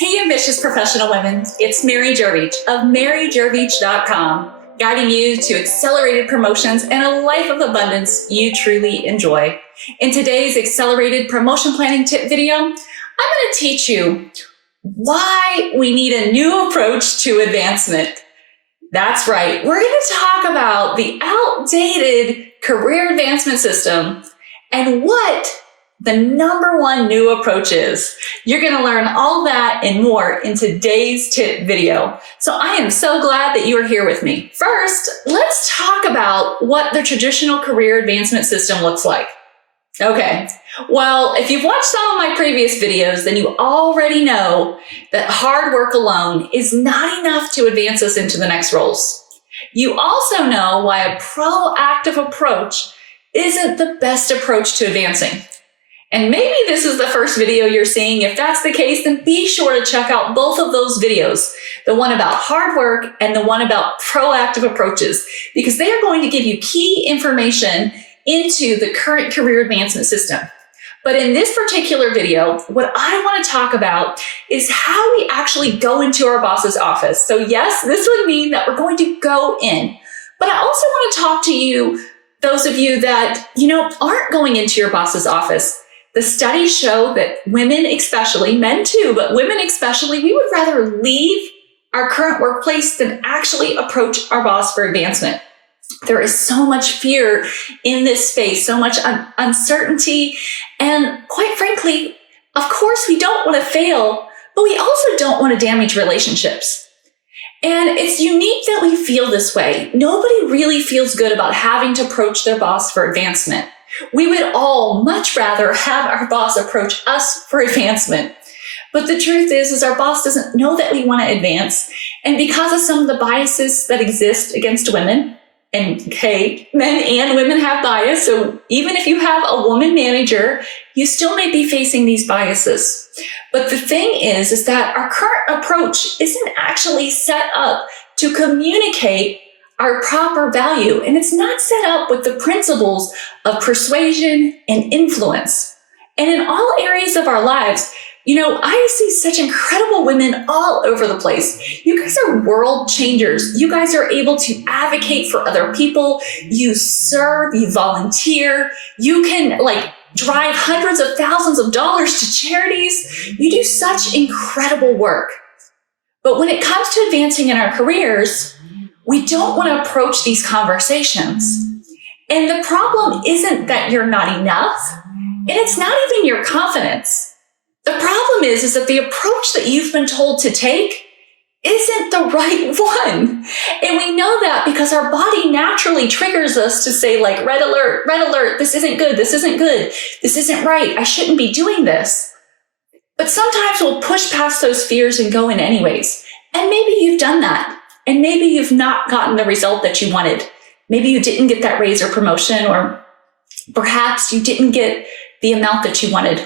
Hey, ambitious professional women, it's Mary Guirovich of MaryGuirovich.com, guiding you to accelerated promotions and a life of abundance you truly enjoy. In today's accelerated promotion planning tip video, I'm going to teach you why we need a new approach to advancement. That's right, we're going to talk about the outdated career advancement system and what the number one new approach is. You're going to learn all that and more in today's tip video. So I am so glad that you are here with me. First, let's talk about what the traditional career advancement system looks like. Okay, well, if you've watched some of my previous videos, then you already know that hard work alone is not enough to advance us into the next roles. You also know why a proactive approach isn't the best approach to advancing. And maybe this is the first video you're seeing. If that's the case, then be sure to check out both of those videos, the one about hard work and the one about proactive approaches, because they are going to give you key information into the current career advancement system. But in this particular video, what I want to talk about is how we actually go into our boss's office. So yes, this would mean that we're going to go in, but I also want to talk to you, those of you that, aren't going into your boss's office. The studies show that women especially, men too, but women especially, we would rather leave our current workplace than actually approach our boss for advancement. There is so much fear in this space, so much uncertainty, and quite frankly, of course, we don't want to fail, but we also don't want to damage relationships. And it's unique that we feel this way. Nobody really feels good about having to approach their boss for advancement. We would all much rather have our boss approach us for advancement. But the truth is our boss doesn't know that we want to advance. And because of some of the biases that exist against women, and okay, men and women have bias, so even if you have a woman manager, you still may be facing these biases. But the thing is that our current approach isn't actually set up to communicate our proper value, and it's not set up with the principles of persuasion and influence. And in all areas of our lives, I see such incredible women all over the place. You guys are world changers. You guys are able to advocate for other people. You serve, you volunteer. You can drive hundreds of thousands of dollars to charities. You do such incredible work. But when it comes to advancing in our careers, we don't want to approach these conversations. And the problem isn't that you're not enough, and it's not even your confidence. The problem is that the approach that you've been told to take isn't the right one. And we know that because our body naturally triggers us to say red alert, this isn't good, this isn't right, I shouldn't be doing this. But sometimes we'll push past those fears and go in anyways. And maybe you've done that. And maybe you've not gotten the result that you wanted. Maybe you didn't get that raise or promotion, or perhaps you didn't get the amount that you wanted.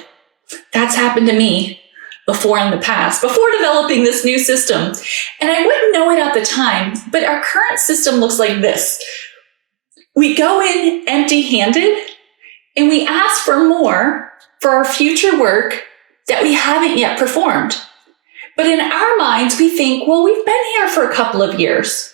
That's happened to me before in the past, before developing this new system. And I wouldn't know it at the time, but our current system looks like this. We go in empty-handed and we ask for more for our future work that we haven't yet performed. But in our minds, we think, well, we've been here for a couple of years.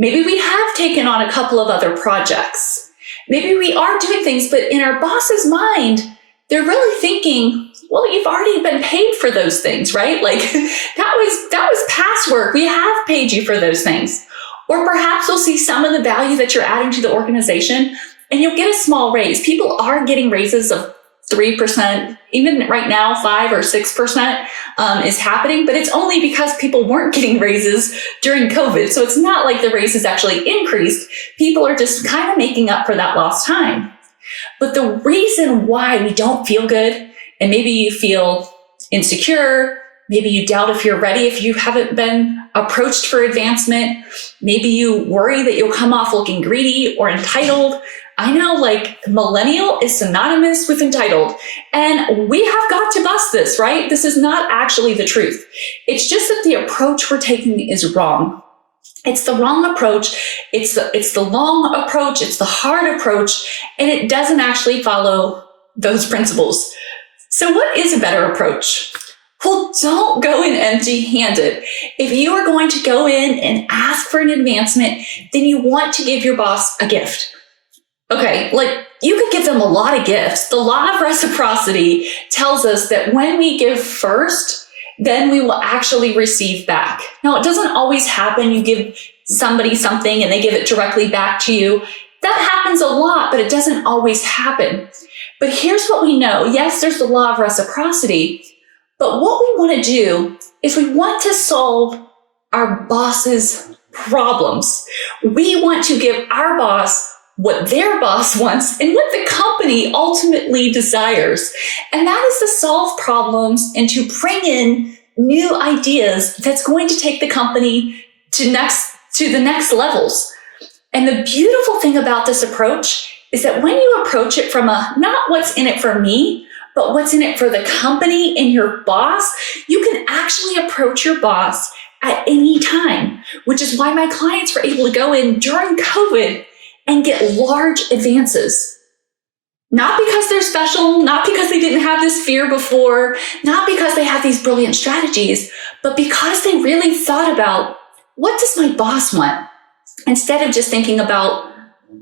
Maybe we have taken on a couple of other projects. Maybe we are doing things, but in our boss's mind, they're really thinking, well, you've already been paid for those things, right? That was past work. We have paid you for those things. Or perhaps we'll see some of the value that you're adding to the organization and you'll get a small raise. People are getting raises of 3%, even right now, 5 or 6% is happening, but it's only because people weren't getting raises during COVID. So it's not like the raises actually increased. People are just kind of making up for that lost time. But the reason why we don't feel good, and maybe you feel insecure, maybe you doubt if you're ready, if you haven't been approached for advancement, maybe you worry that you'll come off looking greedy or entitled. I know millennial is synonymous with entitled, and we have got to bust this, right? This is not actually the truth. It's just that the approach we're taking is wrong. It's the wrong approach. It's the long approach. It's the hard approach, and it doesn't actually follow those principles. So what is a better approach? Well, don't go in empty-handed. If you are going to go in and ask for an advancement, then you want to give your boss a gift. Okay, like you could give them a lot of gifts. The law of reciprocity tells us that when we give first, then we will actually receive back. Now, it doesn't always happen. You give somebody something and they give it directly back to you. That happens a lot, but it doesn't always happen. But here's what we know. Yes, there's the law of reciprocity, but what we want to do is we want to solve our boss's problems. We want to give our boss what their boss wants and what the company ultimately desires. And that is to solve problems and to bring in new ideas that's going to take the company to the next levels. And the beautiful thing about this approach is that when you approach it from a not what's in it for me, but what's in it for the company and your boss, you can actually approach your boss at any time, which is why my clients were able to go in during COVID and get large advances. Not because they're special, not because they didn't have this fear before, not because they have these brilliant strategies, but because they really thought about, what does my boss want? Instead of just thinking about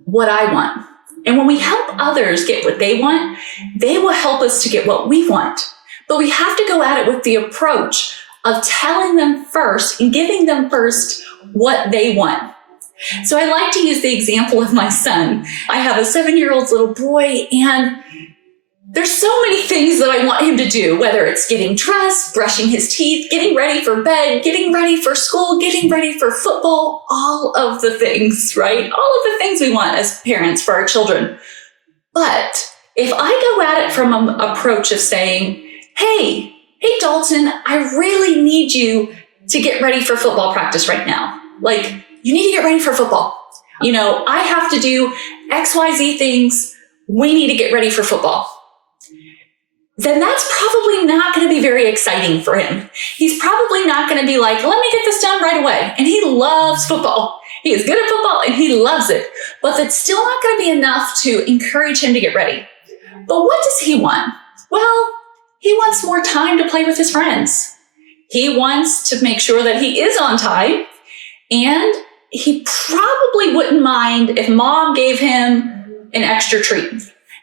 what I want. And when we help others get what they want, they will help us to get what we want. But we have to go at it with the approach of telling them first and giving them first what they want. So I like to use the example of my son. I have a 7-year-old little boy, and there's so many things that I want him to do, whether it's getting dressed, brushing his teeth, getting ready for bed, getting ready for school, getting ready for football, all of the things, right? All of the things we want as parents for our children. But if I go at it from an approach of saying, hey, Dalton, I really need you to get ready for football practice right now. Like, you need to get ready for football. You know, I have to do XYZ things. We need to get ready for football. Then that's probably not going to be very exciting for him. He's probably not going to be like, let me get this done right away. And he loves football. He is good at football and he loves it. But that's still not going to be enough to encourage him to get ready. But what does he want? Well, he wants more time to play with his friends. He wants to make sure that he is on time. And he probably wouldn't mind if mom gave him an extra treat.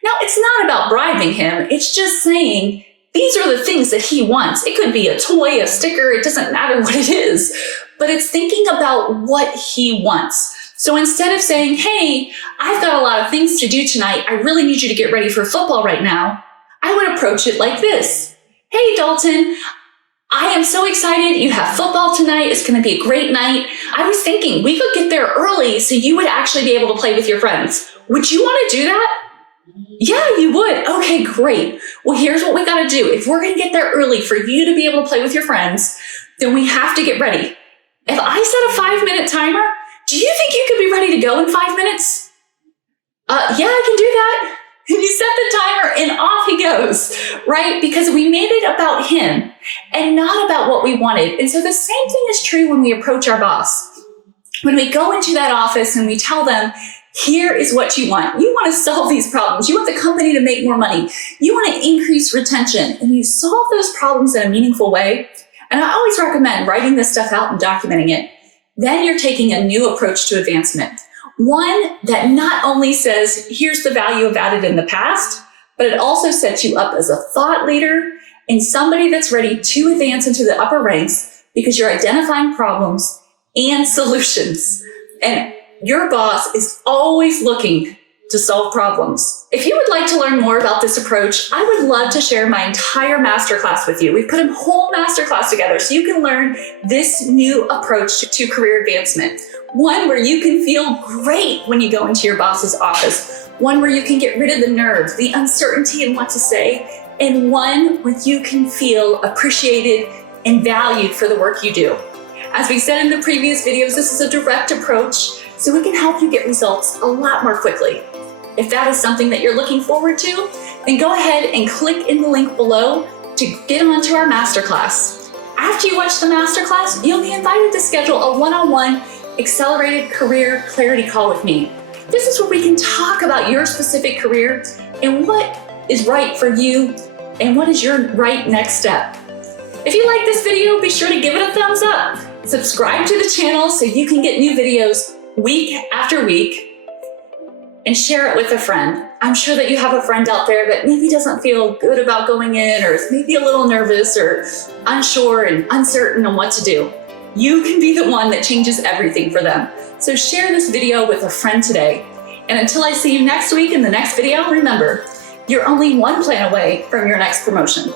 Now, it's not about bribing him. It's just saying these are the things that he wants. It could be a toy, a sticker. It doesn't matter what it is. But it's thinking about what he wants. So instead of saying, hey, I've got a lot of things to do tonight. I really need you to get ready for football right now. I would approach it like this. Hey, Dalton, I am so excited. You have football tonight. It's going to be a great night. I was thinking we could get there early so you would actually be able to play with your friends. Would you want to do that? Yeah, you would. Okay, great. Well, here's what we got to do. If we're going to get there early for you to be able to play with your friends, then we have to get ready. If I set a 5-minute timer, do you think you could be ready to go in 5 minutes? Yeah, I can do that. And you set the timer and off he goes, right? Because we made it about him and not about what we wanted. And so the same thing is true when we approach our boss. When we go into that office and we tell them, here is what you want. You want to solve these problems. You want the company to make more money. You want to increase retention. And you solve those problems in a meaningful way. And I always recommend writing this stuff out and documenting it. Then you're taking a new approach to advancement. One that not only says, here's the value I've added in the past, but it also sets you up as a thought leader and somebody that's ready to advance into the upper ranks because you're identifying problems and solutions. And your boss is always looking to solve problems. If you would like to learn more about this approach, I would love to share my entire masterclass with you. We've put a whole masterclass together so you can learn this new approach to career advancement. One where you can feel great when you go into your boss's office. One where you can get rid of the nerves, the uncertainty and what to say. And one where you can feel appreciated and valued for the work you do. As we said in the previous videos, this is a direct approach so we can help you get results a lot more quickly. If that is something that you're looking forward to, then go ahead and click in the link below to get onto our masterclass. After you watch the masterclass, you'll be invited to schedule a one-on-one accelerated career clarity call with me. This is where we can talk about your specific career and what is right for you and what is your right next step. If you like this video, be sure to give it a thumbs up. Subscribe to the channel so you can get new videos week after week, and share it with a friend. I'm sure that you have a friend out there that maybe doesn't feel good about going in, or is maybe a little nervous or unsure and uncertain on what to do. You can be the one that changes everything for them. So share this video with a friend today. And until I see you next week in the next video, remember, you're only one plan away from your next promotion.